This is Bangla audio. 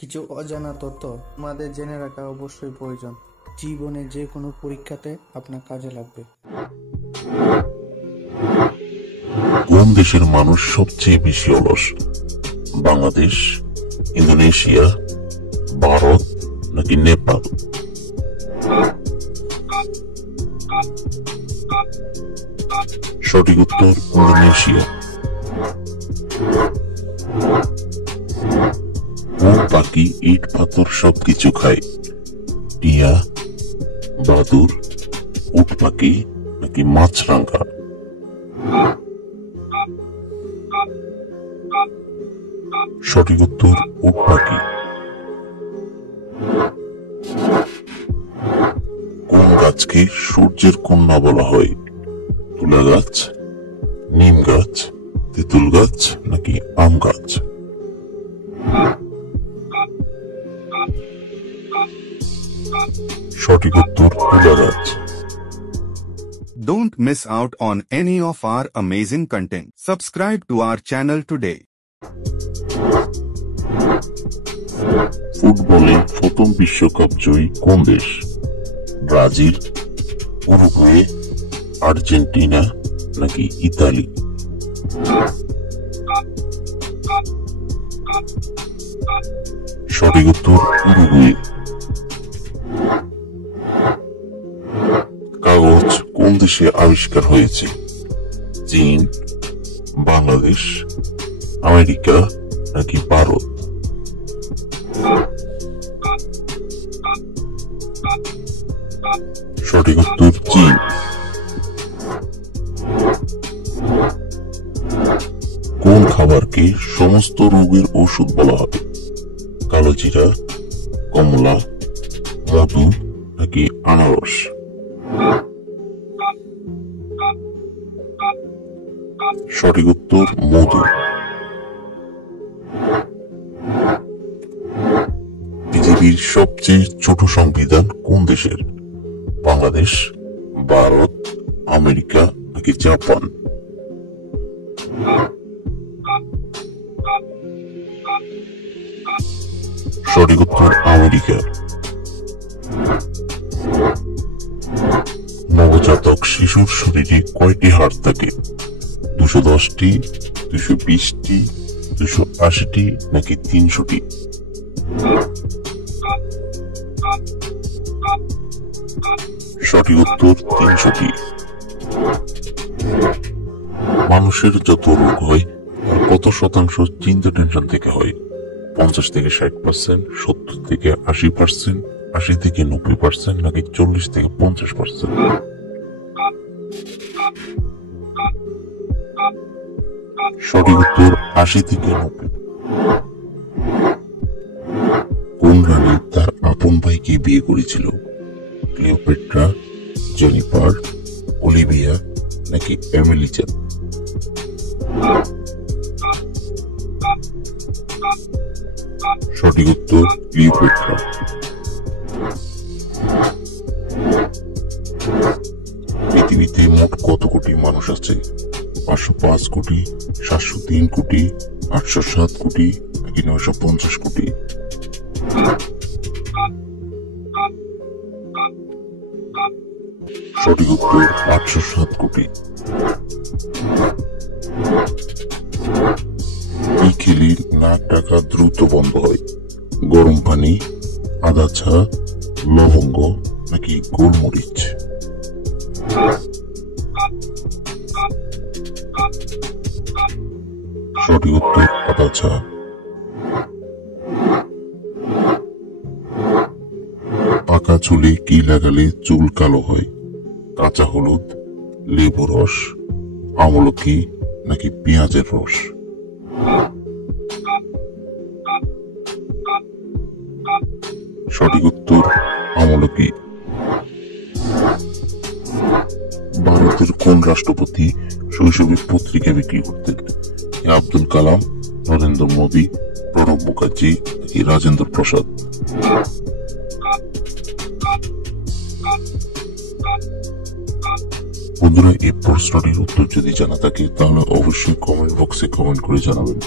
কিছু অজানা তথ্য আমাদের জেনে রাখা অবশ্যই প্রয়োজন। জীবনে যে কোনো পরীক্ষাতে আপনার কাজে লাগবে। কোন দেশের মানুষ সবচেয়ে বেশি অলস? বাংলাদেশ, ইন্দোনেশিয়া, ভারত নাকি নেপাল? সঠিক উত্তর ইন্দোনেশিয়া। কোন পাখি ইট পাথর সবকিছু খায়? টিয়া, বাদুর, উট পাখি নাকি মাছরাঙা? সঠিক উত্তর উট পাখি। কোন গাছকে সূর্যের কন্যা বলা হয়? তুলা গাছ, নিম গাছ, তেঁতুল গাছ নাকি আম গাছ? সঠিক উত্তর তুলা গাছ। Don't miss out on any of our amazing content. Subscribe to our channel today. ফুটবলে প্রথম বিশ্বকাপ জয়ী কোন দেশ? ব্রাজিল, উরুগুয়ে, আর্জেন্টিনা নাকি ইতালি? সঠিক উত্তর উরুগুয়ে। কাগজ কোন দেশে আবিষ্কার হয়েছে? চীন, বাংলাদেশ, আমেরিকা নাকি ভারত? সঠিক উত্তর চীন। কোন খাবারকে সমস্ত রোগের ঔষধ বলা হবে? কালোজিরা, কমলা, মধু নাকি আনারস? সঠিক উত্তর মধু। পৃথিবীর সবচেয়ে ছোট সংবিধান কোন দেশের? বাংলাদেশ, ভারত, আমেরিকা নাকি জাপান? সঠিক উত্তর আমেরিকা। নবজাতক শিশুর শরীরে কয়টি হাড় থাকে? 210টি, 220টি, 280টি নাকি 300টি? সঠিক উত্তর 300টি। মানুষের যত রোগ হয় তার কত শতাংশ চিন্তা টেনশন থেকে হয়? 50 থেকে 60%, 70 থেকে 80%, 80 থেকে 90% নাকি 40 থেকে 50%? সঠিক উত্তর 80 থেকে 90। কোন রানী তার আপন ভাইকে বিয়ে করেছিল? ক্লিওপেট্রা, জেনিফার, অলিভিয়া নাকি এমিলিজা? সঠিক উত্তর ক্লিওপেট্রা। পৃথিবীতে মোট কত কোটি মানুষ আছে? 505 কোটি, 703 কোটি, 807 কোটি নাকি 950 কোটি? সঠিক উত্তর 807 কোটি। কি খেলে নাক ডাকা দ্রুত বন্ধ হয়? গরম পানি, আদা চা, লবঙ্গ নাকি গোলমরিচ? সঠিক উত্তর আদা চা। পাকা চুলে কি লাগালে চুল কালো হয়? কাঁচা হলুদ, লেবু রস, আমলকি নাকি পেঁয়াজের রস? সঠিক উত্তর আমলকি। ভারতের কোন রাষ্ট্রপতি শৈশবে পত্রিকা বিক্রি করতেন? আব্দুল কালাম, নরেন্দ্র মোদী, প্রণব মুখার্জি নাকি রাজেন্দ্র প্রসাদ? বন্ধুরা, এই প্রশ্নটির উত্তর যদি জানা থাকে তাহলে অবশ্যই কমেন্ট বক্সে কমেন্ট করে জানাবেন।